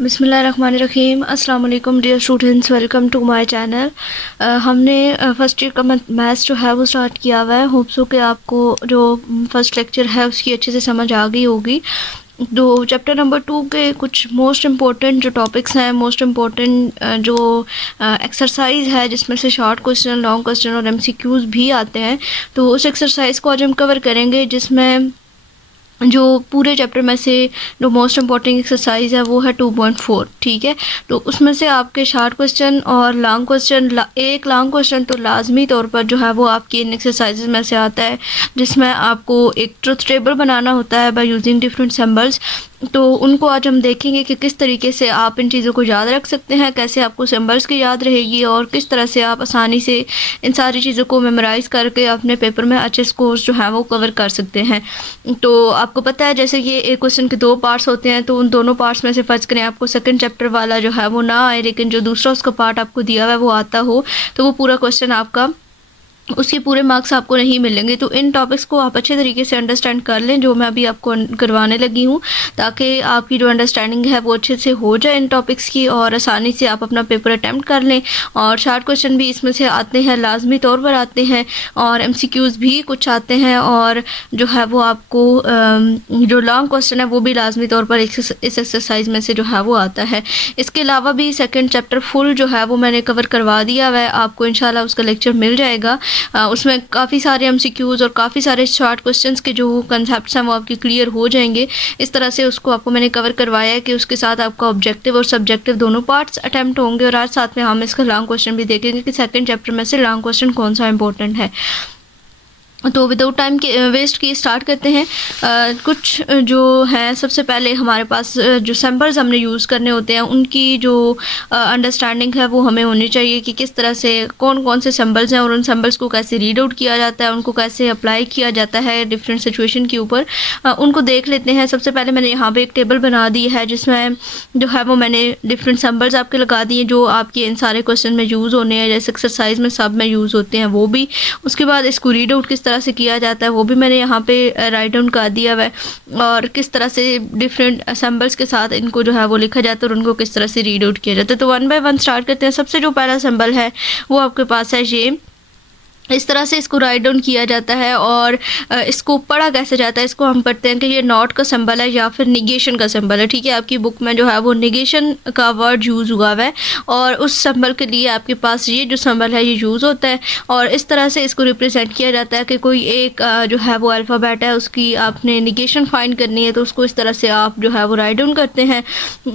बिस्मिल्लाहिर्रहमानिर्रहीम। अस्सलाम वालेकुम dear students, welcome to my channel. हमने फ़र्स्ट ईयर का मैथ्स जो है वो स्टार्ट किया हुआ है। होप सो कि आपको जो फर्स्ट लेक्चर है उसकी अच्छे से समझ आ गई होगी। तो चैप्टर नंबर 2 के कुछ मोस्ट इम्पोर्टेंट जो टॉपिक्स हैं, मोस्ट इम्पोर्टेंट जो एक्सरसाइज है जिसमें से शॉर्ट क्वेश्चन, लॉन्ग क्वेश्चन और एमसीक्यूज़ भी आते हैं, तो उस एक्सरसाइज को आज हम कवर करेंगे, जिसमें जो पूरे चैप्टर में से जो मोस्ट इम्पॉर्टेंट एक्सरसाइज है वो है 2.4। ठीक है, तो उसमें से आपके शॉर्ट क्वेश्चन और लॉन्ग क्वेश्चन, एक लॉन्ग क्वेश्चन तो लाजमी तौर पर जो है वो आपकी इन एक्सरसाइजेज में से आता है, जिसमें आपको एक ट्रुथ टेबल बनाना होता है बाय यूजिंग डिफरेंट सिंबल्स। तो उनको आज हम देखेंगे कि किस तरीके से आप इन चीज़ों को याद रख सकते हैं, कैसे आपको सिंबल्स की याद रहेगी और किस तरह से आप आसानी से इन सारी चीज़ों को मेमोराइज़ करके अपने पेपर में अच्छे स्कोर्स जो हैं वो कवर कर सकते हैं। तो आपको पता है, जैसे कि एक क्वेश्चन के 2 पार्ट्स होते हैं, तो उन दोनों पार्ट्स में से फ़र्ज़ करें आपको सेकंड चैप्टर वाला जो है वो ना आए, लेकिन जो दूसरा उसका पार्ट आपको दिया हुआ है वो आता हो, तो वो पूरा क्वेश्चन आपका, उसके पूरे मार्क्स आपको नहीं मिलेंगे। तो इन टॉपिक्स को आप अच्छे तरीके से अंडरस्टैंड कर लें, जो मैं अभी आपको करवाने लगी हूँ, ताकि आपकी जो अंडरस्टैंडिंग है वो अच्छे से हो जाए इन टॉपिक्स की और आसानी से आप अपना पेपर अटैम्प्ट कर लें। और शॉर्ट क्वेश्चन भी इसमें से आते हैं, लाजमी तौर पर आते हैं, और एमसीक्यूज़ भी कुछ आते हैं, और जो है वो आपको जो लॉन्ग क्वेश्चन है वो भी लाजमी तौर पर इस एक्सरसाइज में से जो है वो आता है। इसके अलावा भी सेकेंड चैप्टर फुल जो है वो मैंने कवर करवा दिया हुआ है, आपको इंशाल्लाह उसका लेक्चर मिल जाएगा। उसमें काफ़ी सारे एमसीक्यूज़ और काफ़ी सारे शॉर्ट क्वेश्चंस के जो कंसेप्ट्स हैं वो आपके क्लियर हो जाएंगे। इस तरह से उसको आपको मैंने कवर करवाया है कि उसके साथ आपका ऑब्जेक्टिव और सब्जेक्टिव दोनों पार्ट्स अटैम्प्ट होंगे, और आज साथ में हम इसका लॉन्ग क्वेश्चन भी देखेंगे कि सेकंड चैप्टर में से लॉन्ग क्वेश्चन कौन सा इंपॉर्टेंट है। तो विदाउट टाइम के वेस्ट किए स्टार्ट करते हैं। कुछ जो है, सबसे पहले हमारे पास जो सिंबल्स हमने यूज़ करने होते हैं उनकी जो अंडरस्टैंडिंग है वो हमें होनी चाहिए कि किस तरह से कौन कौन से सिंबल्स हैं और उन सिंबल्स को कैसे रीड आउट किया जाता है, उनको कैसे अप्लाई किया जाता है डिफरेंट सिचुएशन के ऊपर। उनको देख लेते हैं। सबसे पहले मैंने यहाँ पर एक टेबल बना दी है, जिसमें जो है वो मैंने डिफरेंट सिंबल्स आपके लगा दिए जो आपके इन सारे क्वेश्चन में यूज़ होने हैं, जैसे एक्सरसाइज में सब में यूज़ होते हैं वो भी। उसके बाद इसको रीड आउट किस तरह से किया जाता है वो भी मैंने यहाँ पे राइट डाउन कर दिया हुआ है, और किस तरह से डिफरेंट सिंबल्स के साथ इनको जो है वो लिखा जाता है और उनको किस तरह से रीड आउट किया जाता है। तो 1 बाय 1 स्टार्ट करते हैं। सबसे जो पहला सिंबल है वो आपके पास है ये। इस तरह से इसको राइट डाउन किया जाता है, और इसको पढ़ा कैसे जाता है, इसको हम पढ़ते हैं कि ये नॉट का सिंबल है या फिर निगेशन का सिंबल है। ठीक है, आपकी बुक में जो है वो निगेशन का वर्ड यूज़ हुआ है, और उस सिंबल के लिए आपके पास ये जो सिंबल है ये यूज़ होता है, और इस तरह से इसको रिप्रेजेंट किया जाता है कि कोई एक जो है वो अल्फ़ाबेट है, उसकी आपने निगेशन फाइंड करनी है, तो उसको इस तरह से आप जो है वो राइट डाउन करते हैं।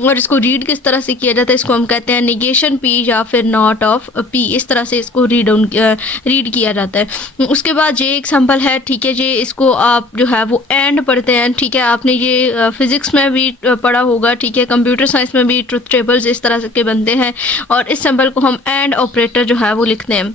और इसको रीड किस तरह से किया जाता है, इसको हम कहते हैं निगेशन पी या फिर नॉट ऑफ पी। इस तरह से इसको रीड किया जाता है। उसके बाद ये एक सिंबल है, ठीक है, ये इसको आप जो है वो एंड पढ़ते हैं। ठीक है, आपने ये फिज़िक्स में भी पढ़ा होगा, ठीक है, कंप्यूटर साइंस में भी ट्रुथ टेबल्स इस तरह के बनते हैं, और इस सिंबल को हम एंड ऑपरेटर जो है वो लिखते हैं।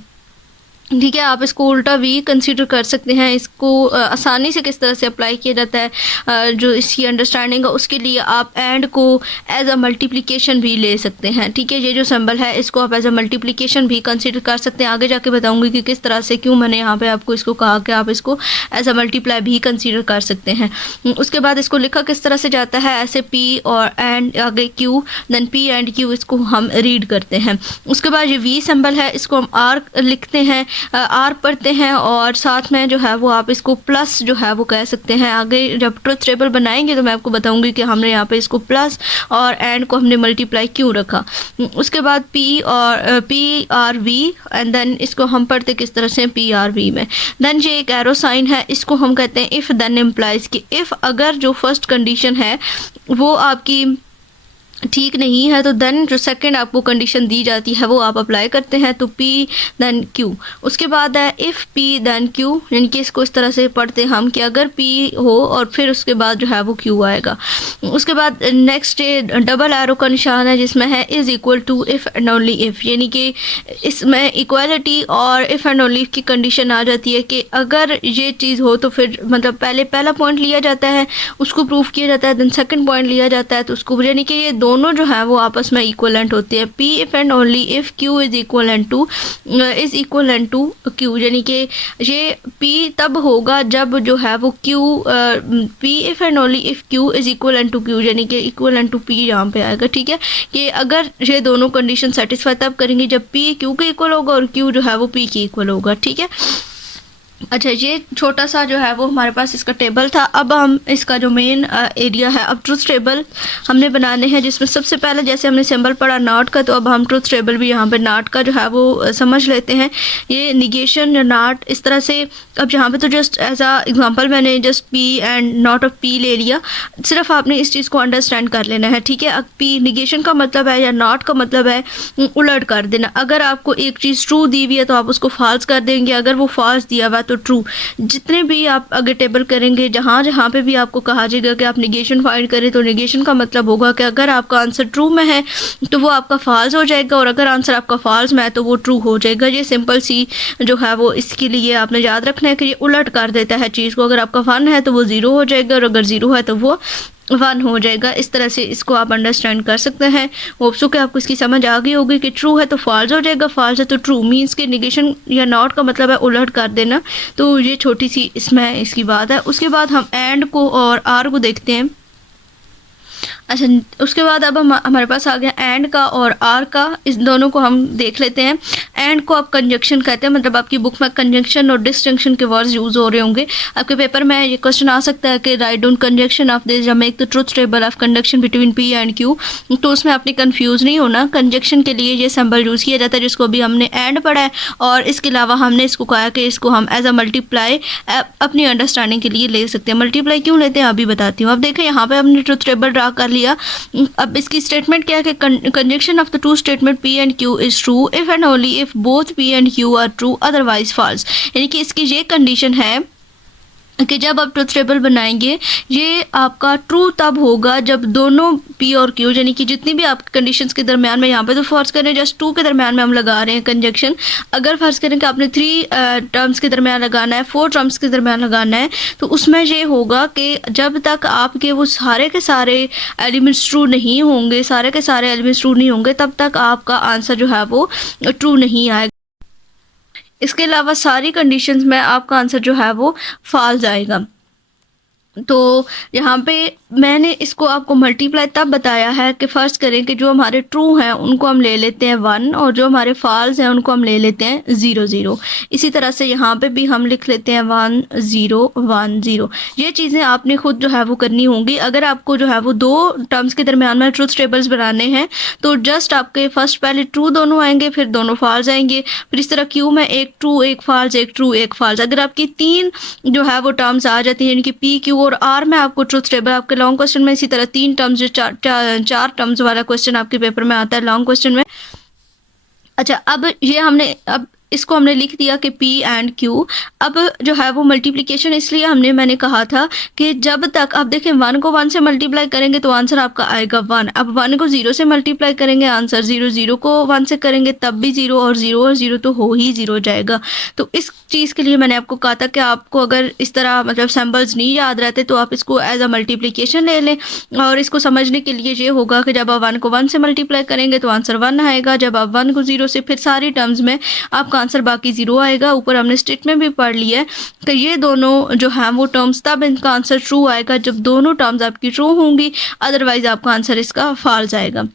ठीक है, आप इसको उल्टा भी कंसीडर कर सकते हैं। इसको आसानी से किस तरह से अप्लाई किया जाता है, जो इसकी अंडरस्टैंडिंग है उसके लिए आप एंड को एज अ मल्टीप्लिकेशन भी ले सकते हैं। ठीक है, ये जो सिंबल है इसको आप एज अ मल्टीप्लिकेशन भी कंसीडर कर सकते हैं। आगे जाके बताऊंगी कि किस तरह से, क्यों मैंने यहाँ पे आपको इसको कहा कि आप इसको एज अ मल्टीप्लाई भी कंसीडर कर सकते हैं। उसके बाद इसको लिखा किस तरह से जाता है, ऐसे पी और एंड आगे Q, then P and Q, इसको हम रीड करते हैं। उसके बाद ये वी सिंबल है, इसको हम आर लिखते हैं, आर पढ़ते हैं, और साथ में जो है वो आप इसको प्लस जो है वो कह सकते हैं। आगे जब ट्रुथ टेबल बनाएंगे तो मैं आपको बताऊंगी कि हमने यहाँ पे इसको प्लस और एंड को हमने मल्टीप्लाई क्यों रखा। उसके बाद P R V, and then इसको हम पढ़ते किस तरह से, पी आर वी में। देन ये एक एरो साइन है, इसको हम कहते हैं इफ़ देन इम्प्लाइज कि इफ़ अगर जो फर्स्ट कंडीशन है वो आपकी ठीक नहीं है, तो देन जो सेकंड आपको कंडीशन दी जाती है वो आप अप्लाई करते हैं, तो पी देन क्यू। उसके बाद है इफ़ पी देन क्यू, यानी कि इसको इस तरह से पढ़ते हैं हम कि अगर पी हो और फिर उसके बाद जो है वो क्यू आएगा। उसके बाद नेक्स्ट डबल एरो का निशान है, जिसमें है is equal to if and only if, यानी कि इसमें इक्वालिटी और इफ़ एंड ओनली की कंडीशन आ जाती है कि अगर ये चीज़ हो तो फिर पहले पहला पॉइंट लिया जाता है, उसको प्रूफ किया जाता है, देन सेकंड पॉइंट लिया जाता है, तो उसको, यानी कि ये दोनों जो है वो आपस में इक्वलेंट होते हैं। P if and only if Q is equivalent to Q, यानी कि ये पी तब होगा जब जो है वो Q, P if and only if Q is equivalent to Q, यानी कि इक्वलेंट टू पी यहाँ पे आएगा। ठीक है, कि अगर ये दोनों कंडीशन सेटिस्फाई तब करेंगे जब पी क्यू के इक्वल होगा और क्यू जो है वो पी के इक्वल होगा। ठीक है, अच्छा, ये छोटा सा जो है वो हमारे पास इसका टेबल था। अब हम इसका जो मेन एरिया है, अब ट्रुथ टेबल हमने बनाने हैं, जिसमें सबसे पहले जैसे हमने सिंबल पढ़ा नॉट का, तो अब हम ट्रुथ टेबल भी यहाँ पे नॉट का जो है वो समझ लेते हैं। ये निगेशन या नॉट इस तरह से, अब यहाँ पे तो जस्ट एज आ एग्जांपल मैंने just P and not of P ले लिया, सिर्फ आपने इस चीज़ को अंडरस्टैंड कर लेना है। ठीक है, अब पी निगेशन का मतलब है या नॉट का मतलब है उलट कर देना। अगर आपको एक चीज़ ट्रू दी हुई है तो आप उसको फॉल्स कर देंगे, अगर वो फॉल्स दिया हुआ तो ट्रू। जितने भी आप अगर टेबल करेंगे, जहाँ जहाँ पे भी आपको कहा जाएगा कि आप निगेशन फाइंड करें, तो निगेशन का मतलब होगा कि अगर आपका आंसर ट्रू में है तो वो आपका फॉल्स हो जाएगा, और अगर आंसर आपका फॉल्स में है तो वो ट्रू हो जाएगा। ये सिंपल सी जो है वो इसके लिए आपने याद रखना है कि ये उलट कर देता है चीज़ को। अगर आपका 1 है तो वो 0 हो जाएगा, और अगर 0 है तो वो 1 हो जाएगा। इस तरह से इसको आप अंडरस्टैंड कर सकते हैं। होप सो कि आपको इसकी समझ आ गई होगी कि ट्रू है तो फॉल्स हो जाएगा, फॉल्स है तो ट्रू। मीन्स के निगेशन या नॉट का मतलब है उलट कर देना। तो ये छोटी सी इसमें इसकी बात है। उसके बाद हम एंड को और आर को देखते हैं। अच्छा, उसके बाद अब हमारे पास आ गया एंड का और आर का, इस दोनों को हम देख लेते हैं। एंड को आप कंजंक्शन कहते हैं, मतलब आपकी बुक में कंजंक्शन और डिस्टिंक्शन के वर्ड्स यूज़ हो रहे होंगे। आपके पेपर में ये क्वेश्चन आ सकता है कि write down conjunction of this या make the truth table of conjunction between P and Q. तो उसमें आपने कंफ्यूज नहीं होना। कंजंक्शन के लिए ये सिंबल यूज़ किया जाता है, जिसको अभी हमने एंड पढ़ा है, और इसके अलावा हमने इसको कहा कि इसको हम एज अ मल्टीप्लाई अपनी अंडरस्टैंडिंग के लिए ले सकते हैं। मल्टीप्लाई क्यों लेते हैं अभी बताती हूँ। अब देखें, यहाँ पर हमने ट्रुथ टेबल ड्रा कर लिया। अब इसकी स्टेटमेंट क्या है कि conjunction of the two statement P and Q is true if and only if both P and Q are true, otherwise false. यानी कि इसकी ये कंडीशन है कि जब आप ट्रुथ टेबल बनाएंगे, ये आपका ट्रू तब होगा जब दोनों पी और क्यू, यानी कि जितनी भी आपकी कंडीशंस के दरमियान में, यहाँ पे तो फर्ज करें जस्ट 2 के दरमियान में हम लगा रहे हैं कंजंक्शन। अगर फर्ज करें कि आपने 3 टर्म्स के दरमियान लगाना है, 4 टर्म्स के दरमियान लगाना है, तो उसमें ये होगा कि जब तक आपके वो सारे के सारे एलिमेंट्स ट्रू नहीं होंगे, सारे के सारे एलिमेंट्स ट्रू नहीं होंगे, तब तक आपका आंसर जो है वो ट्रू नहीं आएगा। इसके अलावा सारी कंडीशंस में आपका आंसर जो है वो फॉल्स आएगा। तो यहाँ पे मैंने इसको आपको मल्टीप्लाई तब बताया है कि फ़र्ज़ करें कि जो हमारे ट्रू हैं उनको हम ले लेते हैं 1, और जो हमारे फॉल्स हैं उनको हम ले लेते हैं 0 0। इसी तरह से यहाँ पे भी हम लिख लेते हैं 1 0 1 0। ये चीज़ें आपने खुद जो है वो करनी होंगी। अगर आपको जो है वो 2 टर्म्स के दरमियान में ट्रूथ टेबल्स बनाने हैं, तो जस्ट आपके फर्स्ट पहले ट्रू दोनों आएंगे, फिर दोनों फॉल्स आएंगे, फिर इस तरह क्यू में एक ट्रू एक फॉल्स, एक ट्रू एक फॉल्स। अगर आपकी 3 जो है वो टर्म्स आ जाती हैं, यानी कि पी क्यू और आर में आपको ट्रुथ टेबल, आपके लॉन्ग क्वेश्चन में इसी तरह 3 टर्म्स, जो चार टर्म्स वाला क्वेश्चन आपके पेपर में आता है लॉन्ग क्वेश्चन में। अच्छा, अब ये हमने अब इसको हमने लिख दिया कि P एंड Q। अब जो है वो मल्टीप्लिकेशन इसलिए मैंने कहा था कि जब तक आप देखें 1 को 1 से मल्टीप्लाई करेंगे तो आंसर आपका आएगा 1। अब 1 को 0 से मल्टीप्लाई करेंगे आंसर 0, 0 को 1 से करेंगे तब भी 0, और 0 तो हो ही 0 जाएगा। तो इस चीज़ के लिए मैंने आपको कहा था कि आपको अगर इस तरह मतलब सिंबल्स नहीं याद रहते तो आप इसको एज अ मल्टीप्लिकेशन ले लें, और इसको समझने के लिए ये होगा कि जब आप 1 को 1 से मल्टीप्लाई करेंगे तो आंसर 1 आएगा। जब आप 1 को 0 से, फिर सारी टर्म्स में आपका आंसर बाकी 0 आएगा। ऊपर हमने स्टेटमेंट भी पढ़ लिया है कि ये दोनों जो हैं वो टर्म्स तब इनका आंसर ट्रू आएगा जब दोनों टर्म्स आपकी ट्रू होंगी, अदरवाइज आपका आंसर इसका फॉल्स आएगा।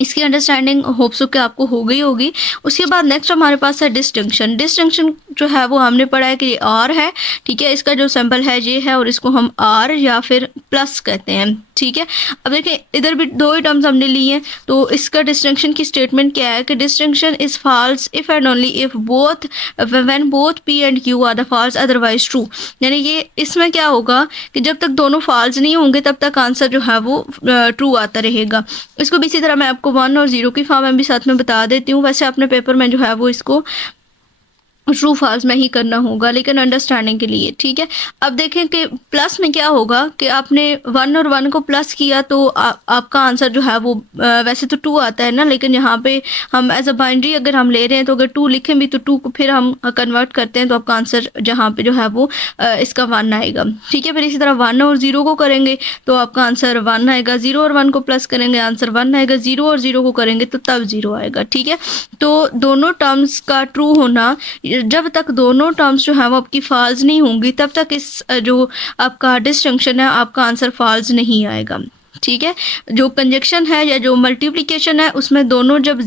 इसकी अंडरस्टैंडिंग होप्स कि आपको हो गई होगी। उसके बाद नेक्स्ट हमारे पास है डिस्टिंक्शन। डिस्टिंक्शन जो है वो हमने पढ़ा है कि ये आर है, ठीक है, इसका जो सिंबल है ये है, और इसको हम आर या फिर प्लस कहते हैं, ठीक है। अब देखिए इधर भी 2 ही टर्म्स हमने लिए हैं, तो इसका डिस्टिंक्शन की स्टेटमेंट क्या है कि distinction is false if and only if both when both P and Q are the false otherwise true. यानी ये इसमें क्या होगा कि जब तक दोनों फॉल्स नहीं होंगे तब तक आंसर जो है वो ट्रू आता रहेगा। इसको भी इसी तरह मैं आपको 1 और 0 की फॉर्म में भी साथ में बता देती हूँ। वैसे अपने पेपर में जो है वो इसको ट्रू फॉल्स में ही करना होगा, लेकिन अंडरस्टैंडिंग के लिए, ठीक है। अब देखें कि प्लस में क्या होगा कि आपने 1 और 1 को प्लस किया तो आपका आंसर जो है वो वैसे तो 2 आता है ना, लेकिन यहाँ पे हम एज अ बाइनरी अगर हम ले रहे हैं तो अगर 2 लिखें भी तो 2 को फिर हम कन्वर्ट करते हैं तो आपका आंसर जहाँ पे जो है वो इसका 1 आएगा, ठीक है। फिर इसी तरह 1 और 0 को करेंगे तो आपका आंसर 1 आएगा, 0 और 1 को प्लस करेंगे आंसर 1 आएगा, 0 और 0 को करेंगे तो तब 0 आएगा, ठीक है। तो दोनों टर्म्स का ट्रू होना, जब तक दोनों टर्म्स जो है वो आपकी फॉल्स नहीं होंगी तब तक इस जो आपका डिसजंक्शन है आपका आंसर फॉल्स नहीं आएगा, ठीक है। जो कंजक्शन है या जो मल्टीप्लिकेशन है उसमें दोनों जब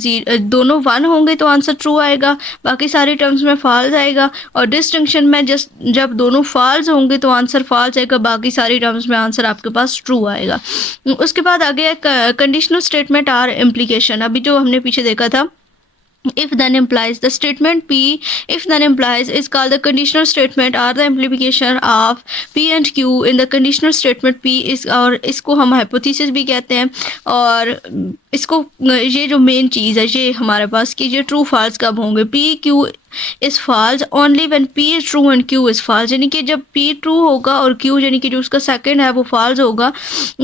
दोनों 1 होंगे तो आंसर ट्रू आएगा, बाकी सारे टर्म्स में फॉल्स आएगा। और डिसजंक्शन में जब दोनों फॉल्स होंगे तो आंसर फॉल्स आएगा, बाकी सारी टर्म्स में आंसर आपके पास ट्रू आएगा। उसके बाद आगे कंडीशनल स्टेटमेंट आर इम्प्लीकेशन, अभी जो हमने पीछे देखा था if then implies, the statement P if then implies is called the conditional statement or the implication of P and Q in the conditional statement P is, और इसको हम hypothesis भी कहते हैं। और इसको ये जो मेन चीज़ है ये हमारे पास कि ये ट्रू फॉल्स कब होंगे, P Q is false only when P is true and Q is false, यानी कि जब P ट्रू होगा और Q यानी कि जो उसका सेकंड है वो फॉल्स होगा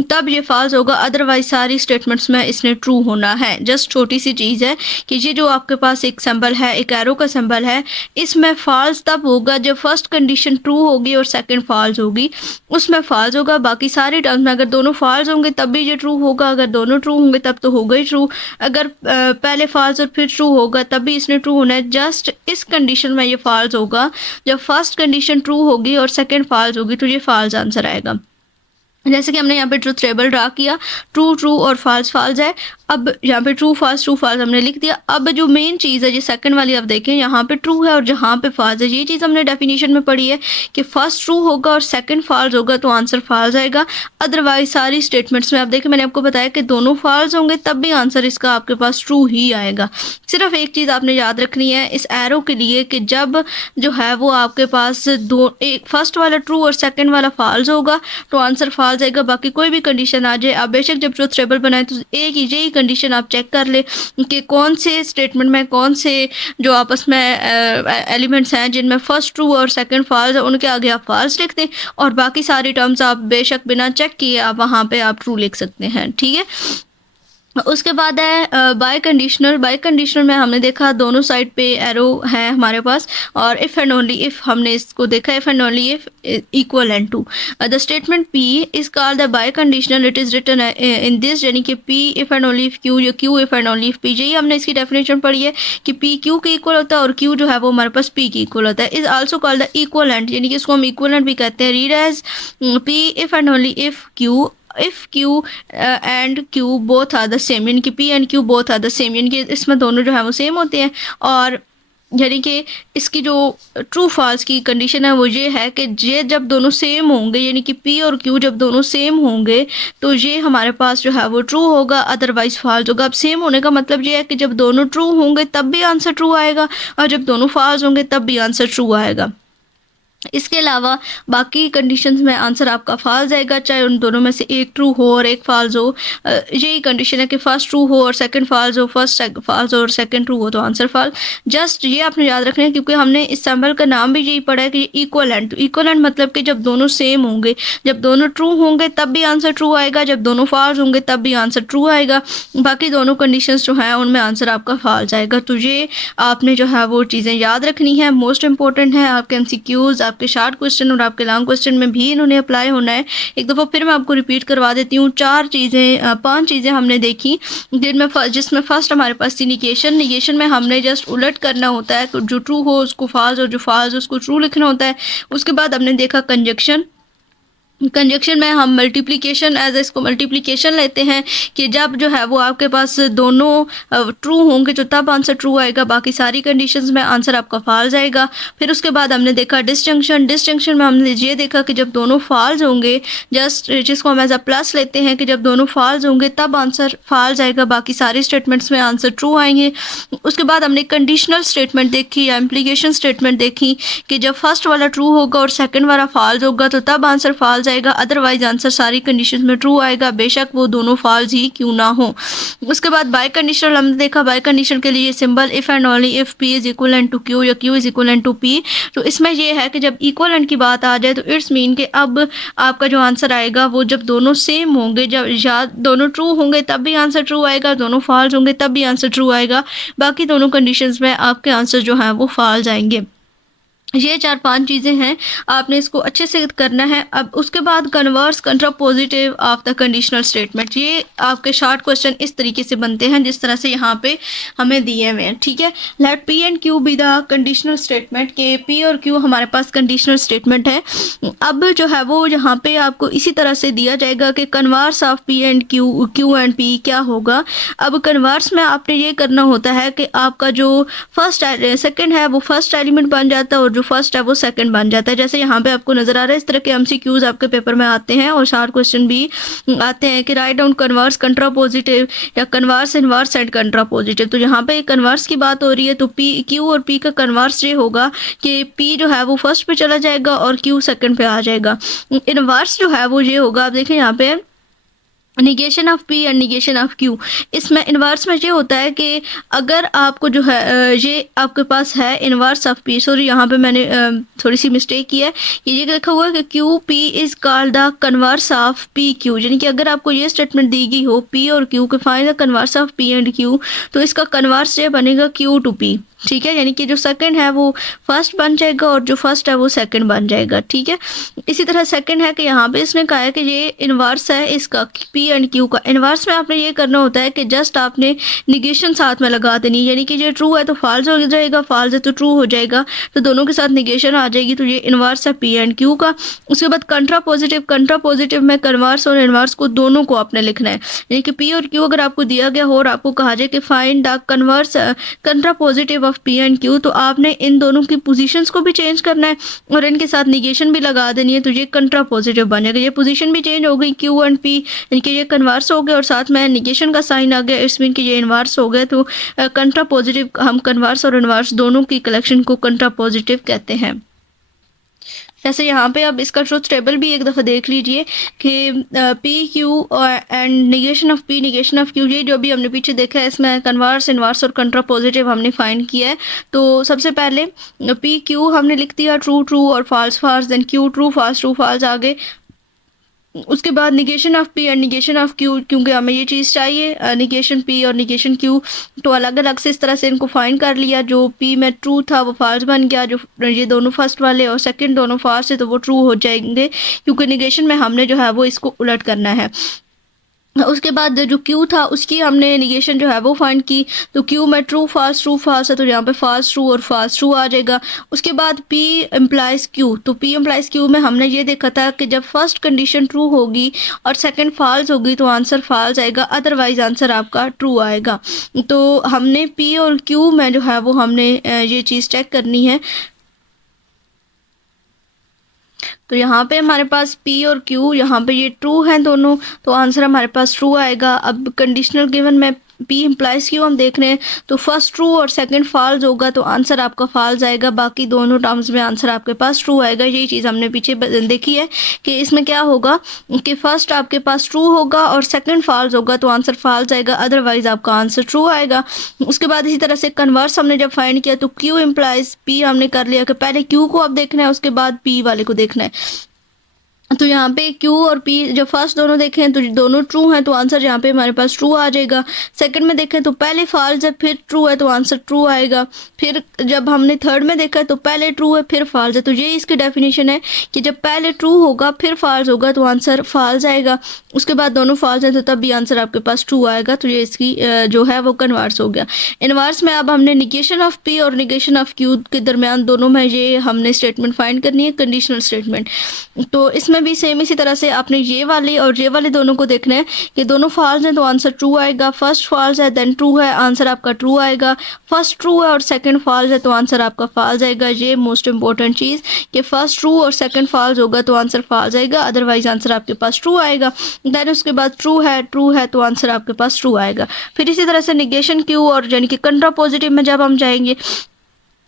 तब ये फॉल्स होगा, अदरवाइज सारी स्टेटमेंट्स में इसने ट्रू होना है। जस्ट छोटी सी चीज़ है कि ये जो आपके पास एक सिंबल है, एक एरो का सिंबल है, इसमें फॉल्स तब होगा जब फर्स्ट कंडीशन ट्रू होगी और सेकंड फॉल्स होगी, उसमें फॉल्स होगा। बाकी सारे टर्म्स में अगर दोनों फॉल्स होंगे तब भी ये ट्रू होगा, अगर दोनों ट्रू होंगे तब तो होगा ही ट्रू, अगर पहले फॉल्स और फिर ट्रू होगा तब भी इसने ट्रू होना है। जस्ट इस कंडीशन में ये फॉल्स होगा, जब फर्स्ट कंडीशन ट्रू होगी और सेकंड फॉल्स होगी तो ये फॉल्स आंसर आएगा। जैसे कि हमने यहाँ पे ट्रुथ टेबल ड्रा किया, ट्रू ट्रू और फॉल्स फॉल्स है। अब यहाँ पे ट्रू फॉल्स हमने लिख दिया। अब जो मेन चीज़ है ये सेकंड वाली आप देखें, यहाँ पे ट्रू है और जहाँ पे फॉल्स है, ये चीज़ हमने डेफिनेशन में पढ़ी है कि फर्स्ट ट्रू होगा और सेकंड फॉल्स होगा तो आंसर फॉल्स आएगा, अदरवाइज सारी स्टेटमेंट्स में आप देखें मैंने आपको बताया कि दोनों फॉल्स होंगे तब भी आंसर इसका आपके पास ट्रू ही आएगा। सिर्फ एक चीज़ आपने याद रखनी है इस एरो के लिए कि जब जो है वो आपके पास एक फर्स्ट वाला ट्रू और सेकंड वाला फॉल्स होगा तो आंसर फॉल्स आएगा, बाकी कोई भी कंडीशन आ जाए। आप बेशक जब ट्रुथ टेबल बनाए तो एक ही यही कंडीशन आप चेक कर ले कि कौन से स्टेटमेंट में कौन से जो आपस में एलिमेंट्स हैं जिनमें फर्स्ट ट्रू और सेकंड फॉल्स है उनके आगे आप फॉल्स लिख दें और बाकी सारी टर्म्स आप बेशक बिना चेक किए आप वहाँ पे आप ट्रू लिख सकते हैं, ठीक है। उसके बाद है बाय कंडीशनल में हमने देखा दोनों साइड पे एरो है हमारे पास, और इफ़ एंड ओनली इफ़ हमने इसको देखा, if and only if equal and to the statement P is called the biconditional, it is written in this, यानी कि P if and only if Q या Q if and only if P, यही हमने इसकी definition पढ़ी है कि P Q के इक्वल होता है और Q जो है वो हमारे पास P के इक्वल होता है। Is also called the equivalent, यानी कि इसको हम इक्वलेंट भी कहते हैं। Read as P if and only if Q if Q and Q both are the same, यानी कि P and Q both are the same, यानी कि इसमें दोनों जो है वो सेम होते हैं। और यानी कि इसकी जो ट्रू फॉल्स की कंडीशन है वो ये है कि ये जब दोनों सेम होंगे, यानी कि P और Q जब दोनों सेम होंगे तो ये हमारे पास जो है वो ट्रू होगा, अदरवाइज फॉल्स होगा। अब सेम होने का मतलब ये है कि जब दोनों ट्रू होंगे तब भी आंसर ट्रू आएगा और जब दोनों फॉल्स होंगे तब भी आंसर ट्रू आएगा। इसके अलावा बाकी कंडीशंस में आंसर आपका फॉल्स आएगा, चाहे उन दोनों में से एक ट्रू हो और एक फॉल्स हो। यही कंडीशन है कि फर्स्ट ट्रू हो और सेकंड फॉल्स हो, फर्स्ट फॉल्स और सेकंड ट्रू हो तो आंसर फॉल्स। जस्ट ये आपने याद रखना है क्योंकि हमने इस सिंबल का नाम भी यही पढ़ा है कि इक्वलेंट। इक्वलेंट मतलब कि जब दोनों सेम होंगे, जब दोनों ट्रू होंगे तब भी आंसर ट्रू आएगा, जब दोनों फॉल्स होंगे तब भी आंसर ट्रू आएगा, बाकी दोनों कंडीशंस जो हैं उनमें आंसर आपका फॉल्स आएगा। तो ये आपने जो है वो चीज़ें याद रखनी है, मोस्ट इंपॉर्टेंट है। आपके MCQs, आपके शार्ट क्वेश्चन और आपके लॉन्ग क्वेश्चन में भी इन्होंने अप्लाई होना है। एक दफ़ा फिर मैं आपको रिपीट करवा देती हूँ। 5 चीज़ें हमने देखी जिसमें फर्स्ट हमारे पास थी निगेशन में हमने जस्ट उलट करना होता है, जो ट्रू हो उसको फॉल्स और जो फॉल्स उसको ट्रू लिखना होता है। उसके बाद हमने देखा कंजक्शन में हम मल्टीप्लिकेशन इसको मल्टीप्लिकेशन लेते हैं कि जब जो है वो आपके पास दोनों ट्रू होंगे तो तब आंसर ट्रू आएगा, बाकी सारी कंडीशंस में आंसर आपका फॉल्स आएगा। फिर उसके बाद हमने देखा डिसजंक्शन में हमने ये देखा कि जब दोनों फॉल्स होंगे, जस्ट जिसको हम एज अ प्लस लेते हैं कि जब दोनों फॉल्स होंगे तब आंसर फॉल्स आएगा, बाकी सारी स्टेटमेंट्स में आंसर ट्रू आएंगे। उसके बाद हमने कंडीशनल स्टेटमेंट देखी या इम्प्लीकेशन स्टेटमेंट देखी कि जब फर्स्ट वाला ट्रू होगा और सेकेंड वाला फॉल्स होगा तो तब आंसर फॉल्स आएगा, अदरवाइज आंसर सारी कंडीशन में ट्रू आएगा, बेशक वो दोनों फॉल्स ही क्यों ना हो। उसके बाद बाय कंडीशनल हमने देखा, बाय कंडीशनल के लिए symbol if and only if P is equal to Q या Q is equal to P. तो इसमें ये है कि जब इक्वल की बात आ जाए तो इट्स मीन कि अब आपका जो आंसर आएगा वो जब दोनों सेम होंगे, जब या दोनों ट्रू होंगे तब भी आंसर ट्रू आएगा, दोनों फॉल्स होंगे तब भी आंसर ट्रू आएगा, बाकी दोनों कंडीशंस में आपके आंसर जो हैं वो फॉल्स आएंगे। ये 4-5 चीज़ें हैं, आपने इसको अच्छे से करना है। अब उसके बाद converse contrapositive of the conditional statement, ये आपके शॉर्ट क्वेश्चन इस तरीके से बनते हैं जिस तरह से यहाँ पे हमें दिए हुए हैं, ठीक है। Let P and Q be the conditional statement, के पी और क्यू हमारे पास कंडीशनल स्टेटमेंट है। अब जो है वो यहाँ पे आपको इसी तरह से दिया जाएगा कि converse of P and Q, Q and P क्या होगा। अब कन्वर्स में आपने ये करना होता है कि आपका जो फर्स्ट सेकंड है वो फर्स्ट एलिमेंट बन जाता है और जो फर्स्ट है वो सेकंड बन जाता है। जैसे यहाँ पे आपको नजर आ रहा है, इस तरह के एमसीक्यूज आपके पेपर में आते हैं और शॉर्ट क्वेश्चन भी आते हैं कि राइट डाउन कन्वर्स कंट्रापोजिटिव या कन्वर्स इनवर्स एंड कंट्रापोजिटिव। तो यहाँ पे कन्वर्स की बात हो रही है तो पी, क्यू और पी का कन्वर्स ये होगा कि पी जो है वो फर्स्ट पे चला जाएगा और क्यू सेकंड पे आ जाएगा। इनवर्स जो है वो ये होगा, आप देखें यहाँ पे negation of P and negation of Q. इसमें इन्वर्स में ये होता है कि अगर आपको जो है ये आपके पास है इन्वर्स ऑफ पी, सॉरी यहाँ पे मैंने थोड़ी सी मिस्टेक की है, ये लिखा हुआ है कि Q P is called the converse of P Q, यानी कि अगर आपको ये स्टेटमेंट दी गई हो पी और क्यू के find the converse of P and Q, तो इसका कन्वर्स ये बनेगा क्यू टू पी, ठीक है। यानी कि जो सेकंड है वो फर्स्ट बन जाएगा और जो फर्स्ट है वो सेकंड बन जाएगा, ठीक है। इसी तरह सेकंड है कि यहाँ पे इसने कहा है कि ये इन्वर्स है इसका पी एंड क्यू का। इन्वर्स में आपने ये करना होता है कि जस्ट आपने निगेशन साथ में लगा देनी, यानी कि ये ट्रू है तो फॉल्स हो जाएगा, फॉल्स है तो ट्रू हो जाएगा, तो दोनों के साथ निगेशन आ जाएगी, तो ये इन्वर्स है पी एंड क्यू का। उसके बाद कंट्रापोजिटिव, कंट्रापोजिटिव में कन्वर्स और इन्वर्स को दोनों को आपने लिखना है, यानी कि पी और क्यू अगर आपको दिया गया हो और आपको कहा जाए कि find the converse contrapositive of P and Q, तो आपने इन दोनों की पोजीशंस को भी चेंज करना है और इनके साथ निगेशन भी लगा देनी है, तो ये कंट्रापोजिटिव बन जाएगा। ये पोजीशन भी चेंज हो गई क्यू एंड पी, यानी कि ये कन्वर्स हो गया और साथ में निगेशन का साइन आ गया, इट्स मीन कि ये इन्वर्स हो गया। तो कंट्रापोजिटिव, हम कन्वर्स और इन्वर्स दोनों की कलेक्शन को कंट्रापोजिटिव कहते हैं। जैसे यहाँ पे अब इसका ट्रुथ टेबल भी एक दफ़ा देख लीजिए कि P Q and negation of P, negation of Q, ये जो भी हमने पीछे देखा है इसमें कन्वर्स इन्वर्स और कंट्रापोजिटिव हमने फाइंड किया है। तो सबसे पहले पी क्यू हमने लिख दिया ट्रू ट्रू और false false, then Q true false आगे। उसके बाद negation of P and negation of Q, क्योंकि हमें ये चीज़ चाहिए निगेशन पी और निगेशन क्यू, तो अलग अलग से इस तरह से इनको फाइंड कर लिया। जो पी में ट्रू था वो फॉल्स बन गया, जो ये दोनों फर्स्ट वाले और सेकंड दोनों फॉल्स है तो वो ट्रू हो जाएंगे, क्योंकि निगेशन में हमने जो है वो इसको उलट करना है। उसके बाद जो क्यू था उसकी हमने निगेशन जो है वो फाइंड की, तो क्यू में ट्रू फॉल्स है तो यहाँ पे फॉल्स ट्रू और फॉल्स ट्रू आ जाएगा। उसके बाद पी इम्प्लाइज क्यू, तो पी इम्प्लाइज क्यू में हमने ये देखा था कि जब फर्स्ट कंडीशन ट्रू होगी और सेकंड फॉल्स होगी तो आंसर फॉल्स आएगा, अदरवाइज आंसर आपका ट्रू आएगा। तो हमने पी और क्यू में जो है वो हमने ये चीज़ चेक करनी है। तो यहाँ पे हमारे पास P और Q, यहाँ पे ये ट्रू हैं दोनों, तो आंसर हमारे पास ट्रू आएगा। अब कंडीशनल गिवन में P इम्प्लाइज Q हम देख रहे हैं, तो फर्स्ट ट्रू और सेकंड फॉल्स होगा तो आंसर आपका फॉल्स आएगा, बाकी दोनों टर्म्स में आंसर आपके पास ट्रू आएगा। यही चीज़ हमने पीछे देखी है कि इसमें क्या होगा कि फर्स्ट आपके पास ट्रू होगा और सेकंड फॉल्स होगा तो आंसर फॉल्स आएगा, अदरवाइज आपका आंसर ट्रू आएगा। उसके बाद इसी तरह से कन्वर्स हमने जब फाइंड किया तो Q इम्प्लाइज P हमने कर लिया कि पहले Q को आप देखना है उसके बाद P वाले को देखना है। तो यहाँ पे Q और P जब फर्स्ट दोनों देखें तो दोनों ट्रू हैं तो आंसर यहाँ पे हमारे पास ट्रू आ जाएगा। सेकंड में देखें तो पहले फॉल्स है फिर ट्रू है तो आंसर ट्रू आएगा। फिर जब हमने थर्ड में देखा तो पहले ट्रू है फिर फॉल्स है, तो ये इसकी डेफिनेशन है कि जब पहले ट्रू होगा फिर फॉल्स होगा तो आंसर फॉल्स आएगा। उसके बाद दोनों फॉल्स हैं तो तब भी आंसर आपके पास ट्रू आएगा। तो ये इसकी जो है वो कन्वर्स हो गया। इनवर्स में अब हमने निगेशन ऑफ P और निगेशन ऑफ Q के दरमियान दोनों में ये हमने स्टेटमेंट फाइंड करनी है, कंडीशनल स्टेटमेंट। तो इसमें भी सेम इसी तरह से आपने ये वाले और ये वाले दोनों को देखना है कि दोनों फॉल्स हैं तो आंसर ट्रू आएगा। फर्स्ट फॉल्स है देन ट्रू है, आंसर आपका ट्रू आएगा। फर्स्ट ट्रू है और सेकंड फॉल्स है तो आंसर आपका फॉल्स आएगा। ये मोस्ट इंपॉर्टेंट चीज़ कि फर्स्ट ट्रू और सेकंड फॉल्स होगा तो आंसर फॉल्स आएगा, अदरवाइज आंसर आपके पास ट्रू आएगा। देन उसके बाद ट्रू है तो आंसर आपके पास ट्रू आएगा। फिर इसी तरह से निगेशन क्यू और यानी कि कंट्रापोजिटिव में जब हम जाएंगे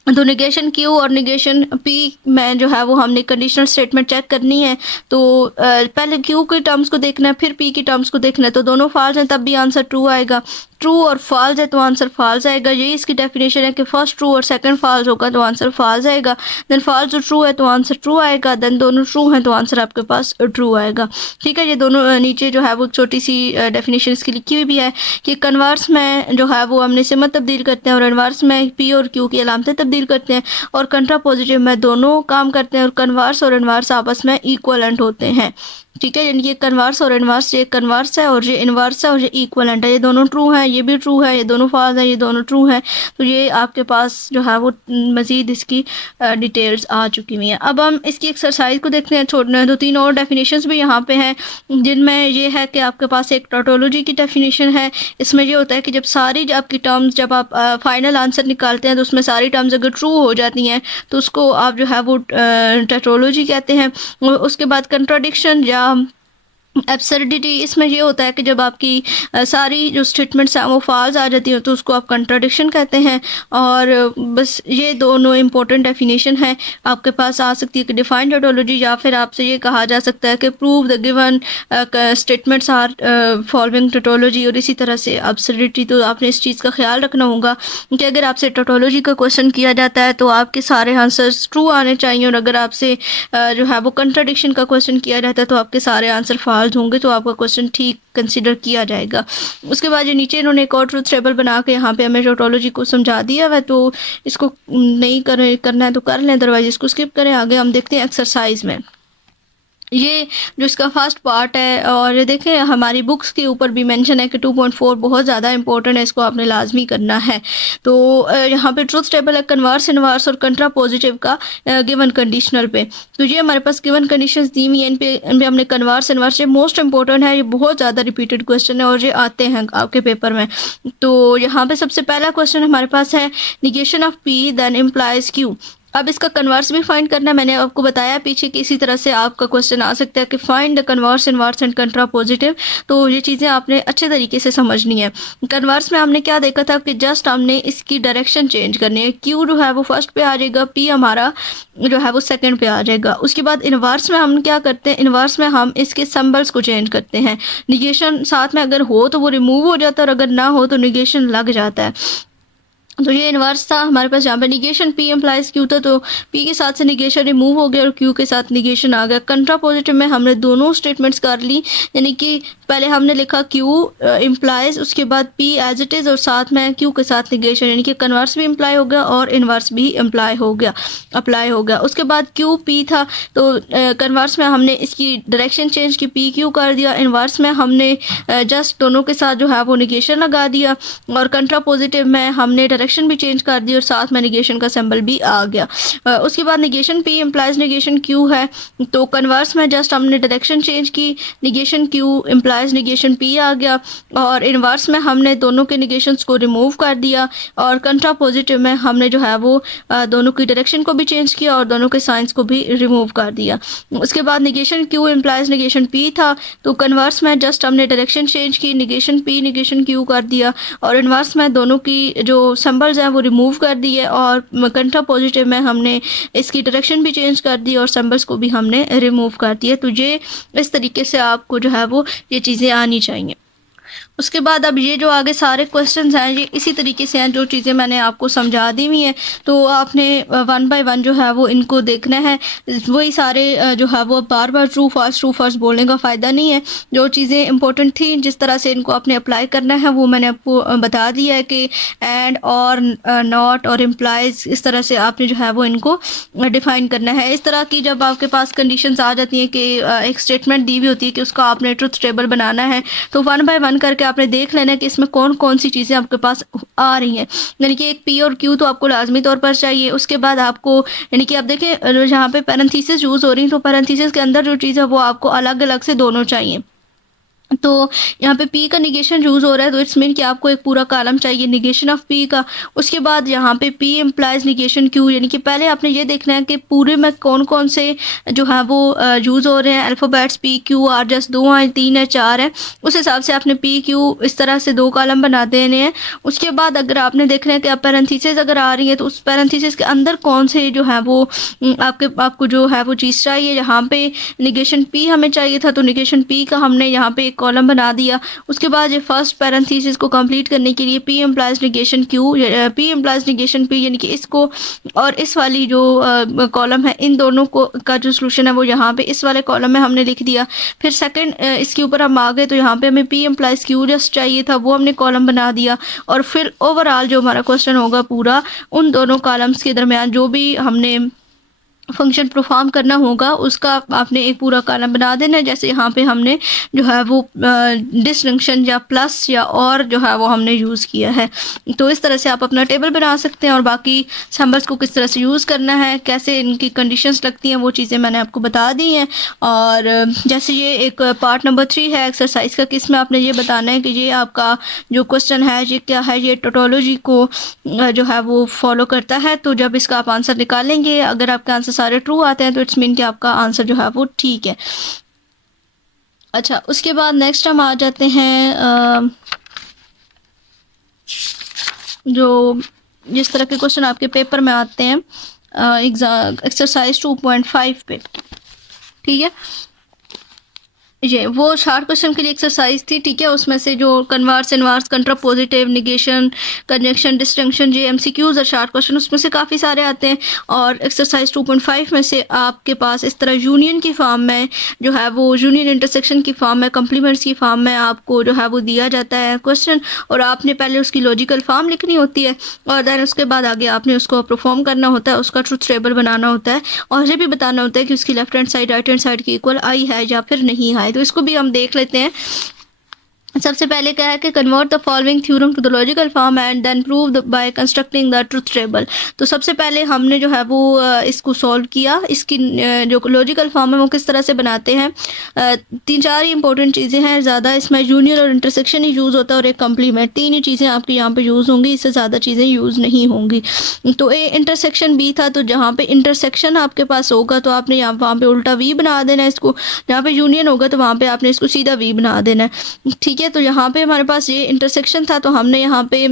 तो निगेशन क्यू और निगेशन पी में जो है वो हमने कंडीशनल स्टेटमेंट चेक करनी है। तो पहले क्यू के टर्म्स को देखना है, फिर पी के टर्म्स को देखना है। तो दोनों फॉल्स हैं तब भी आंसर ट्रू आएगा। ट्रू और फॉल्स है तो आंसर फॉल्स आएगा। यही इसकी डेफिनेशन है कि फर्स्ट ट्रू और सेकंड फॉल्स होगा तो आंसर फॉल्स आएगा। देन फॉल्स और ट्रू है तो आंसर ट्रू आएगा। देन दोनों ट्रू हैं तो आंसर आपके पास ट्रू आएगा। ठीक है, ये दोनों नीचे जो है वो छोटी सी डेफिनेशन इसकी लिखी हुई भी है कि कन्वर्स में जो है वो हमने सिमत तब्दील करते हैं और इनवर्स में पी और क्यू की अलामतें तब्दील करते हैं और कंट्रा पॉजिटिव में दोनों काम करते हैं और कन्वर्स और इनवर्स आपस में इक्वलेंट होते हैं। ठीक है, यानी ये कन्वर्स और इनवर्स, ये कन्वर्स है और ये इनवर्स है और ये इक्वलेंट है। ये दोनों ट्रू हैं, ये भी ट्रू है, ये दोनों फॉल्स हैं, ये दोनों ट्रू हैं। तो ये आपके पास जो है वो मज़ीद इसकी डिटेल्स आ चुकी हुई हैं। अब हम इसकी एक्सरसाइज को देखते हैं। छोड़ना दो तीन और डेफिनेशंस भी यहाँ पे हैं जिनमें ये है कि आपके पास एक टोटोलॉजी की डेफिनेशन है। इसमें ये होता है कि जब सारी आपकी टर्म्स, जब आप फाइनल आंसर निकालते हैं तो उसमें सारी टर्म्स अगर ट्रू हो जाती हैं तो उसको आप जो है वो टोटोलॉजी कहते हैं। उसके बाद कंट्राडिक्शन या एब्सर्डिटी, इसमें ये होता है कि जब आपकी सारी जो स्टेटमेंट्स हैं वो फॉल्स आ जाती हैं तो उसको आप कंट्राडिक्शन कहते हैं। और बस ये दोनों इंपॉर्टेंट डेफिनेशन है। आपके पास आ सकती है कि डिफाइंड टोटोलॉजी, या फिर आपसे ये कहा जा सकता है कि prove the given statements are following tautology. और इसी तरह से एब्सर्डिटी, तो आपने इस चीज़ का ख्याल रखना होगा कि अगर आपसे टोटोलॉजी का क्वेश्चन किया जाता है तो आपके सारे आंसर्स ट्रू आने चाहिए, और अगर आपसे जो है वो कंट्राडिक्शन का क्वेश्चन किया जाता है तो आपके सारे आंसर फॉल्स होंगे, तो आपका क्वेश्चन ठीक कंसीडर किया जाएगा। उसके बाद ये नीचे इन्होंने एक और ट्रुथ टेबल बना के यहाँ पे हमें टोटोलॉजी को समझा दिया है। तो इसको नहीं करना है तो कर लें, अदरवाइज इसको स्किप करें। आगे हम देखते हैं एक्सरसाइज में। ये जो इसका फर्स्ट पार्ट है, और ये देखें हमारी बुक्स के ऊपर भी मेंशन है कि 2.4 बहुत ज़्यादा इंपॉर्टेंट है, इसको आपने लाजमी करना है। तो यहाँ पे ट्रुथ टेबल है कन्वर्स, इनवर्स और कंट्रा पॉजिटिव का गिवन कंडीशनल पे। तो ये हमारे पास गिवन कंडीशंस दी हुई हैं, इन पे हमने कन्वर्स इनवर्स, ये मोस्ट इंपॉर्टेंट है, ये बहुत ज़्यादा रिपीटेड क्वेश्चन है और ये आते हैं आपके पेपर में। तो यहाँ पे सबसे पहला क्वेश्चन हमारे पास है negation of P then implies Q. अब इसका कन्वर्स भी फाइंड करना है। मैंने आपको बताया पीछे कि इसी तरह से आपका क्वेश्चन आ सकता है कि find the converse, inverse and कंट्रा positive. तो ये चीज़ें आपने अच्छे तरीके से समझनी है। कन्वर्स में हमने क्या देखा था कि जस्ट हमने इसकी डायरेक्शन चेंज करनी है। क्यू जो है वो फर्स्ट पे आ जाएगा, पी हमारा जो है वो सेकंड पे आ जाएगा। उसके बाद इनवर्स में हम क्या करते हैं, इनवर्स में हम इसके सिंबल्स को चेंज करते हैं। निगेशन साथ में अगर हो तो वो रिमूव हो जाता है और अगर ना हो तो निगेशन लग जाता है। तो ये इनवर्स था हमारे पास। जहाँ पे निगेशन पी एम्प्लाइज क्यू था तो पी के साथ से निगेशन रिमूव हो गया और क्यू के साथ निगेशन आ गया। कंट्रा पॉजिटिव में हमने दोनों स्टेटमेंट्स कर ली, यानी कि पहले हमने लिखा क्यू इम्प्लाइज, उसके बाद पी एज इट इज़ और साथ में क्यू के साथ निगेशन, यानी कि कन्वर्स भी इम्प्लाई हो गया और इनवर्स भी अप्लाई हो गया। उसके बाद क्यू पी था तो कन्वर्स में हमने इसकी डायरेक्शन चेंज की, पी क्यू कर दिया। इनवर्स में हमने जस्ट दोनों के साथ जो है वो निगेशन लगा दिया और कंट्रा पॉजिटिव में हमने डायरेक्शन भी चेंज कर दी और साथ में निगेशन का सिंबल भी आ गया। उसके बाद negation P implies negation Q है, तो कन्वर्स में जस्ट हमने डायरेक्शन चेंज की, negation Q implies negation P आ गया। और इनवर्स में हमने दोनों के निगेशंस को रिमूव कर दिया और कंट्रा पॉजिटिव में हमने जो है वो दोनों की डायरेक्शन को भी चेंज किया और दोनों के साइंस को भी रिमूव कर दिया। उसके बाद negation Q implies negation P था, तो कन्वर्स में जस्ट हमने डायरेक्शन चेंज की, निगेशन पी निगेशन क्यू कर दिया और इनवर्स में दोनों की जो सिंबल्स हैं वो रिमूव कर दिए और कंट्रा पॉजिटिव में हमने इसकी डायरेक्शन भी चेंज कर दी और सिंबल्स को भी हमने रिमूव कर दिया। तो ये इस तरीके से आपको जो है वो ये चीज़ें आनी चाहिए। उसके बाद अब ये जो आगे सारे क्वेश्चंस हैं ये इसी तरीके से हैं, जो चीज़ें मैंने आपको समझा दी हुई हैं। तो आपने वन बाय वन जो है वो इनको देखना है। वही सारे जो है वो बार बार ट्रू फॉल्स बोलने का फ़ायदा नहीं है। जो चीज़ें इंपॉर्टेंट थी जिस तरह से इनको आपने अप्लाई करना है वो मैंने आपको बता दिया है कि एंड और नॉट और इम्प्लाइज, इस तरह से आपने जो है वो इनको डिफ़ाइन करना है। इस तरह की जब आपके पास कंडीशंस आ जाती हैं कि एक स्टेटमेंट दी हुई होती है कि उसका आपने ट्रुथ टेबल बनाना है, तो वन बाय वन करके आपने देख लेना है कि इसमें कौन कौन सी चीज़ें आपके पास आ रही हैं। यानी कि एक पी और क्यू तो आपको लाजमी तौर पर चाहिए। उसके बाद आपको यानी कि आप देखें जहाँ पे पैरेंथेसिस यूज़ हो रही हैं तो पैरेंथेसिस के अंदर जो चीज़ है वो आपको अलग अलग से दोनों चाहिए। तो यहाँ पे P का निगेशन यूज़ हो रहा है, तो इट्स मीन कि आपको एक पूरा कॉलम चाहिए निगेशन ऑफ P का। उसके बाद यहाँ पे P इम्प्लाइज निगेशन Q, यानी कि पहले आपने ये देखना है कि पूरे में कौन कौन से जो है वो यूज़ हो रहे हैं alphabets P Q R, just 2 हैं, 3 है, 4 है, उस हिसाब से आपने P Q इस तरह से 2 कॉलम बना देने हैं। उसके बाद अगर आपने देखना है कि आप पैरेंथेसिस अगर आ रही है तो उस पैरेंथेसिस के अंदर कौन से जो है वो आपको जो है वो चीज़ चाहिए। यहाँ पे निगेशन P हमें चाहिए था, तो निगेशन P का हमने यहाँ पे एक कॉलम बना दिया। उसके बाद ये फर्स्ट पैरेंथेसिस को कंप्लीट करने के लिए P implies negation Q, P implies negation P, यानी कि इसको और इस वाली जो कॉलम है इन दोनों को का जो सोल्यूशन है वो यहाँ पे इस वाले कॉलम में हमने लिख दिया। फिर सेकंड इसके ऊपर हम आ गए, तो यहाँ पे हमें P इम्प्लाइज Q जस्ट चाहिए था, वो हमने कॉलम बना दिया। और फिर ओवरऑल जो हमारा क्वेश्चन होगा पूरा उन दोनों कॉलम्स के दरमियान जो भी हमने फंक्शन परफॉर्म करना होगा उसका आपने एक पूरा कॉलम बना देना है। जैसे यहाँ पे हमने जो है वो डिस्टिंक्शन या प्लस या और जो है वो हमने यूज़ किया है। तो इस तरह से आप अपना टेबल बना सकते हैं और बाकी सिंबल्स को किस तरह से यूज़ करना है, कैसे इनकी कंडीशंस लगती हैं, वो चीज़ें मैंने आपको बता दी हैं। और जैसे ये एक पार्ट नंबर 3 है एक्सरसाइज का, किसमें आपने ये बताना है कि ये आपका जो क्वेश्चन है ये क्या है, ये टोटोलॉजी को जो है वो फॉलो करता है। तो जब इसका आप आंसर निकालेंगे, अगर आपके आंसर सारे ट्रू आते हैं तो इट्स मीन कि आपका आंसर जो है वो ठीक है। अच्छा, उसके बाद नेक्स्ट हम आ जाते हैं जो जिस तरह के क्वेश्चन आपके पेपर में आते हैं एक्सरसाइज 2.5 पे, ठीक है। ये वो शार्ट क्वेश्चन के लिए एक्सरसाइज थी, ठीक है। उसमें से जो converse, inverse, contrapositive, negation, conjunction, distinction, ये एमसीक्यूज और शार्ट क्वेश्चन उसमें से काफ़ी सारे आते हैं। और एक्सरसाइज 2.5 में से आपके पास इस तरह यूनियन की फॉर्म में जो है वो यूनियन इंटरसेक्शन की फॉर्म में, कम्प्लीमेंट्स की फॉर्म में आपको जो है वो दिया जाता है क्वेश्चन, और आपने पहले उसकी लॉजिकल फॉर्म लिखनी होती है और दैन उसके बाद आगे आपने उसको परफॉर्म करना होता है, उसका ट्रुथ टेबल बनाना होता है और ये भी बताना होता है कि उसकी left hand side right hand side की इक्वल आई है या फिर नहीं है। तो इसको भी हम देख लेते हैं। सबसे पहले क्या है कि convert the following theorem to the logical form and then prove by constructing the truth table. तो सबसे पहले हमने जो है वो इसको सॉल्व किया, इसकी जो लॉजिकल फॉर्म है वो किस तरह से बनाते हैं। 3-4 ही इंपॉर्टेंट चीज़ें हैं, ज़्यादा इसमें यूनियन और इंटरसेक्शन ही यूज़ होता है और एक कम्प्लीमेंट, 3 ही चीज़ें आपकी यहाँ पे यूज़ होंगी, इससे ज़्यादा चीज़ें यूज़ नहीं होंगी। तो ए इंटरसेक्शन बी था, तो जहाँ पे इंटरसेक्शन आपके पास होगा तो आपने यहाँ वहाँ पे उल्टा वी बना देना है इसको, जहाँ पे यूनियन होगा तो वहाँ पे आपने इसको सीधा वी बना देना है, ठीक है। तो यहाँ पे हमारे पास ये इंटरसेक्शन था, तो हमने यहाँ पे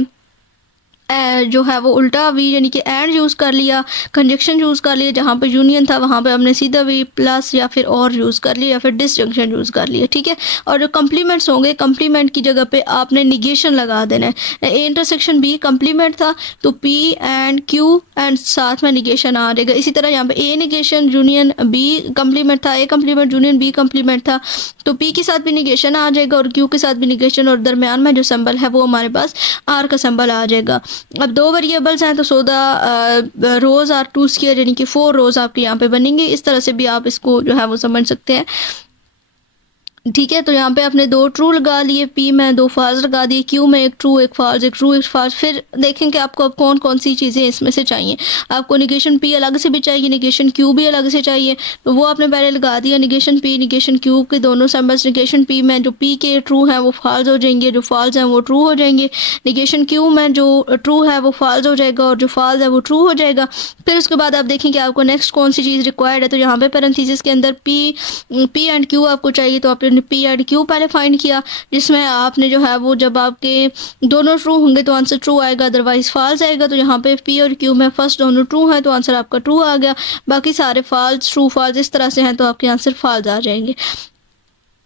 जो है वो उल्टा वी यानी कि एंड यूज़ कर लिया, कंजक्शन यूज़ कर लिया, जहाँ पे यूनियन था वहाँ पे हमने सीधा वी प्लस या फिर और यूज़ कर लिया या फिर डिसजंक्शन यूज़ कर लिया, ठीक है। और जो कम्प्लीमेंट्स होंगे, कम्प्लीमेंट की जगह पे आपने निगेशन लगा देना है। ए इंटरसेक्शन बी कम्प्लीमेंट था तो पी एंड क्यू एंड साथ में निगेशन आ जाएगा। इसी तरह यहाँ पे A negation union B complement था, A complement union B complement था, तो पी के साथ भी निगेशन आ जाएगा और क्यू के साथ भी निगेशन, और दरमियान में जो सिंबल है वो हमारे पास आर का सिंबल आ जाएगा। अब 2 वेरिएबल्स हैं तो 14 रोज़ आर 2 स्क्वायर, यानी कि 4 रोज़ आपके यहाँ पे बनेंगे। इस तरह से भी आप इसको जो है वो समझ सकते हैं, ठीक है। तो यहाँ पे आपने 2 ट्रू लगा लिए, पी में 2 फॉल्स लगा दिए, क्यू में एक ट्रू एक फॉल्स, एक ट्रू एक फॉल्स। फिर देखें कि आपको अब कौन कौन सी चीज़ें इसमें से चाहिए। आपको निगेशन पी अलग से भी चाहिए, निगेशन क्यू भी अलग से चाहिए, तो वो आपने पहले लगा दिया। निगेशन पी निगेशन क्यू के दोनों सिंबल्स निगेशन पी में जो पी के ट्रू हैं वो फॉल्स हो जाएंगे, जो फॉल्स हैं वो ट्रू हो जाएंगे। निगेशन क्यू में जो ट्रू है वो फॉल्स हो जाएगा और जो फॉल्स है वो ट्रू हो जाएगा। फिर उसके बाद आप देखें कि आपको नेक्स्ट कौन सी चीज़ रिक्वायर्ड है। तो यहाँ पे पैरेंथेसिस के अंदर पी एंड क्यू आपको चाहिए, तो आपने पी एंड क्यू पहले फाइंड किया, जिसमें आपने जो है वो जब आपके दोनों ट्रू होंगे तो आंसर ट्रू आएगा, अदरवाइज फॉल्स आएगा। तो यहाँ पे पी और क्यू में फर्स्ट दोनों ट्रू हैं तो आंसर आपका ट्रू आ गया, बाकी सारे फॉल्स ट्रू फॉल्स इस तरह से हैं तो आपके आंसर फॉल्स आ जाएंगे।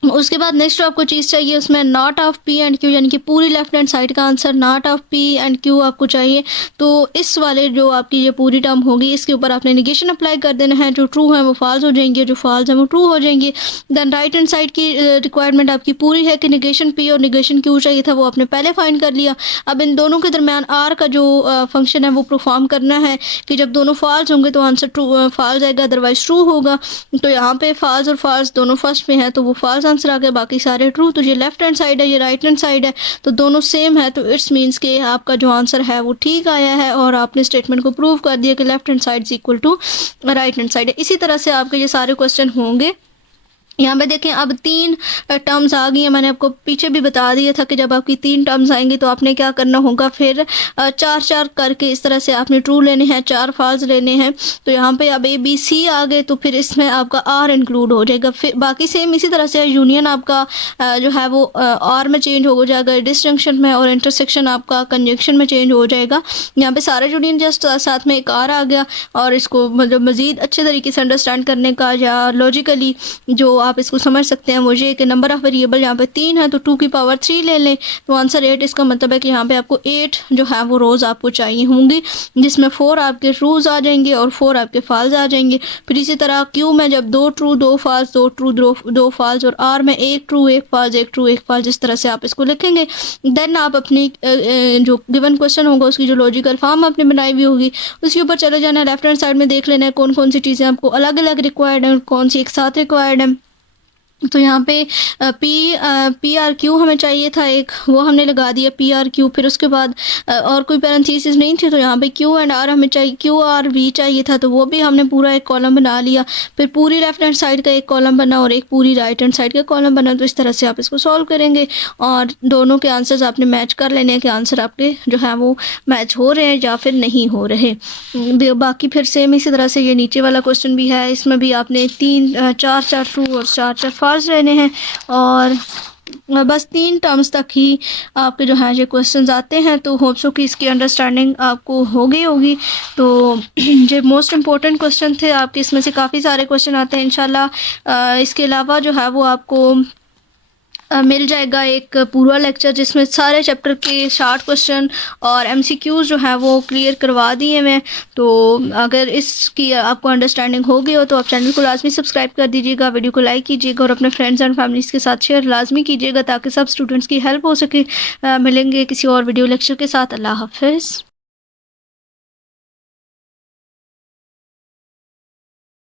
उसके बाद नेक्स्ट आपको चीज़ चाहिए उसमें not of P and Q, यानी कि पूरी लेफ्ट हैंड साइड का answer not of P and Q आपको चाहिए। तो इस वाले जो आपकी ये पूरी टर्म होगी इसके ऊपर आपने निगेशन अप्लाई कर देना है, जो ट्रू है वो फॉल्स हो जाएंगे, जो फॉल्स है वो ट्रू हो जाएंगे। देन राइट हैंड साइड की रिक्वायरमेंट आपकी पूरी है कि निगेशन पी और निगेशन क्यू चाहिए था, वो आपने पहले फाइंड कर लिया। अब इन दोनों के दरमियान आर का जो फंक्शन है वो परफॉर्म करना है कि जब दोनों फॉल्स होंगे तो आंसर ट्रू फॉल्स आएगा, अदरवाइज ट्रू होगा। तो यहाँ पे फॉल्स और फॉल्स दोनों फर्स्ट में है तो वो फॉल्स आंसर आ गया, बाकी सारे ट्रू। तो ये लेफ्ट हैंड साइड है, ये राइट हैंड साइड है, तो दोनों सेम है, तो इट्स मीन्स के आपका जो आंसर है वो ठीक आया है और आपने स्टेटमेंट को प्रूव कर दिया कि left hand side is equal to right hand side है। इसी तरह से आपके ये सारे क्वेश्चन होंगे यहाँ पे देखें अब 3 टर्म्स आ गई हैं। मैंने आपको पीछे भी बता दिया था कि जब आपकी 3 टर्म्स आएंगी तो आपने क्या करना होगा, फिर 4-4 करके इस तरह से आपने ट्रू लेने हैं, 4 फॉल्स लेने हैं। तो यहाँ पे अब ABC आ गए तो फिर इसमें आपका R इंक्लूड हो जाएगा। फिर बाकी सेम इसी तरह से यूनियन आपका जो है वो R में चेंज हो जाएगा डिसजंक्शन में, और इंटरसेक्शन आपका कंजंक्शन में चेंज हो जाएगा। यहाँ पे सारा यूनियन जस्ट साथ में एक R आ गया, और इसको मतलब मज़ीद अच्छे तरीके से अंडरस्टैंड करने का या लॉजिकली जो आप इसको समझ सकते हैं वो ये कि नंबर ऑफ़ वेरिएबल यहाँ पे 3 है तो 2 की पावर 3 ले लें तो आंसर 8। इसका मतलब है कि यहाँ पे आपको 8 जो है वो रोज़ आपको चाहिए होंगी, जिसमें 4 आपके ट्रूज आ जाएंगे और 4 आपके फॉल्स आ जाएंगे। फिर इसी तरह क्यू में जब 2 ट्रू 2 फॉल्स, 2 ट्रू 2 फॉल्स, और आर में 1 ट्रू 1 फॉल्स 1 ट्रू 1 फॉल्स, जिस तरह से आप इसको लिखेंगे। देन आप अपनी जो गिवन क्वेश्चन होगा उसकी जो लॉजिकल फॉर्म आपने बनाई हुई होगी उसके ऊपर चले जाना है। लेफ्ट हैंड साइड में देख लेना है कौन कौन सी चीज़ें आपको अलग अलग रिक्वायर्ड हैं, कौन सी एक साथ रिक्वायर्ड है। तो यहाँ पे PRQ हमें चाहिए था एक, वो हमने लगा दिया PRQ। फिर उसके बाद और कोई पैरेंथेसिस नहीं थी तो यहाँ पे Q एंड R हमें चाहिए, QRV चाहिए था तो वो भी हमने पूरा एक कॉलम बना लिया। फिर पूरी लेफ्ट हैंड साइड का एक कॉलम बना और एक पूरी राइट हैंड साइड का कॉलम बना। तो इस तरह से आप इसको सॉल्व करेंगे और दोनों के आंसर्स आपने मैच कर लेने हैं कि आंसर आपके जो है वो मैच हो रहे हैं या फिर नहीं हो रहे। बाकी फिर सेम इसी तरह से ये नीचे वाला क्वेश्चन भी है, इसमें भी आपने 4 ट्रू और 4 फॉल्स लेने हैं, और बस 3 टर्म्स तक ही आपके जो है ये क्वेश्चंस आते हैं। तो होप सो कि इसकी अंडरस्टैंडिंग आपको हो गई होगी। तो जो मोस्ट इम्पोर्टेंट क्वेश्चन थे आपके, इसमें से काफ़ी सारे क्वेश्चन आते हैं इंशाल्लाह। इसके अलावा जो है वो आपको मिल जाएगा एक पूरा लेक्चर जिसमें सारे चैप्टर के शॉर्ट क्वेश्चन और MCQs जो है वो क्लियर करवा दिए मैं। तो अगर इसकी आपको अंडरस्टैंडिंग हो गई हो तो आप चैनल को लाजमी सब्सक्राइब कर दीजिएगा, वीडियो को लाइक कीजिएगा और अपने फ्रेंड्स एंड फैमिलीज़ के साथ शेयर लाजमी कीजिएगा ताकि सब स्टूडेंट्स की हेल्प हो सके। मिलेंगे किसी और वीडियो लेक्चर के साथ। अल्लाह हाफ़िज़।